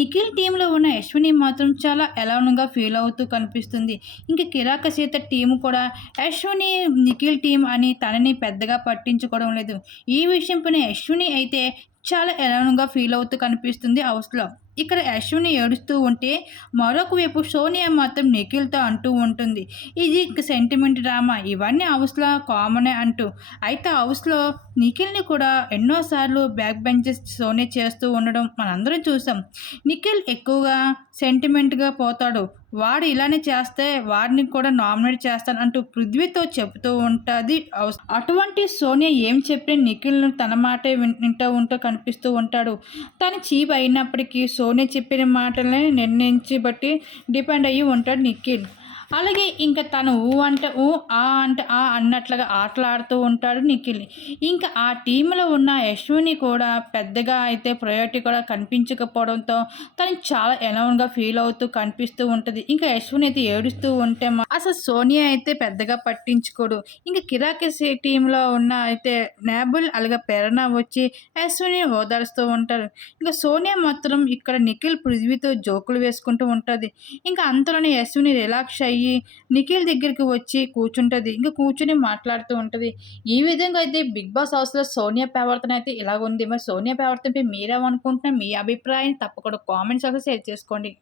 నిఖిల్ టీంలో ఉన్న యశ్విని మాత్రం చాలా ఎలానుగా ఫీల్ అవుతూ కనిపిస్తుంది. ఇంకా కిరాక సీత టీం కూడా యశ్విని నిఖిల్ టీం అని తనని పెద్దగా పట్టించుకోవడం లేదు. ఈ విషయం పైన యశ్విని అయితే చాలా ఎలానుగా ఫీల్ అవుతూ కనిపిస్తుంది హౌస్లో ఇక్కడ యశ్విని ఏడుస్తూ ఉంటే మరొక వైపు సోనియా మాత్రం నిఖిల్తో అంటూ ఉంటుంది ఇది సెంటిమెంట్ డ్రామా ఇవన్నీ హౌస్లో కామనే అంటూ. అయితే హౌస్లో నిఖిల్ని కూడా ఎన్నోసార్లు బ్యాక్ బెంచెస్ సోనియా చేస్తూ ఉండడం మనందరం చూసాం. నిఖిల్ ఎక్కువగా సెంటిమెంట్గా పోతాడు వాడు ఇలానే చేస్తే వాడిని కూడా నామినేట్ చేస్తాను అంటూ పృథ్వీతో చెబుతూ ఉంటుంది అటువంటి సోనియా ఏం చెప్పిన నిఖిల్ను తన మాటే వింటూ ఉంటూ కనిపిస్తూ ఉంటాడు. తను చీప్ అయినప్పటికీ సోనియా చెప్పిన మాటలనే నిర్ణయించి బట్టి డిపెండ్ అయ్యి ఉంటాడు నిఖిల్. అలాగే ఇంకా తను ఊ అంటే ఊ ఆ అంటే ఆ అన్నట్లుగా ఆటలాడుతూ ఉంటాడు నిఖిల్ ఇంకా ఆ టీంలో ఉన్న యశ్విని కూడా పెద్దగా అయితే ప్రయారిటీ కూడా కనిపించకపోవడంతో తను చాలా ఎలవన్గా ఫీల్ అవుతూ కనిపిస్తూ ఉంటుంది. ఇంకా యశ్విని అయితే ఏడుస్తూ ఉంటే అసలు సోనియా అయితే పెద్దగా పట్టించుకోడు. ఇంకా కిరాకి టీంలో ఉన్న అయితే నేబుల్ అలాగే ప్రేరణ వచ్చి యశ్విని ఓదారుస్తూ ఉంటారు. ఇంకా సోనియా మాత్రం ఇక్కడ నిఖిల్ పృథ్వీతో జోకులు వేసుకుంటూ ఉంటుంది. ఇంకా అంతలోనే యశ్విని రిలాక్స్ అయ్యి నిఖిల్ దగ్గరికి వచ్చి కూర్చుంటుంది. ఇంకా కూర్చుని మాట్లాడుతూ ఉంటుంది. ఈ విధంగా అయితే బిగ్ బాస్ హౌస్లో సోనియా ప్రవర్తన అయితే ఇలా ఉంది మరి సోనియా ప్రవర్తనపై మీరేమనుకుంటున్నా మీ అభిప్రాయం తప్పకుండా కామెంట్స్ ఒక షేర్ చేసుకోండి.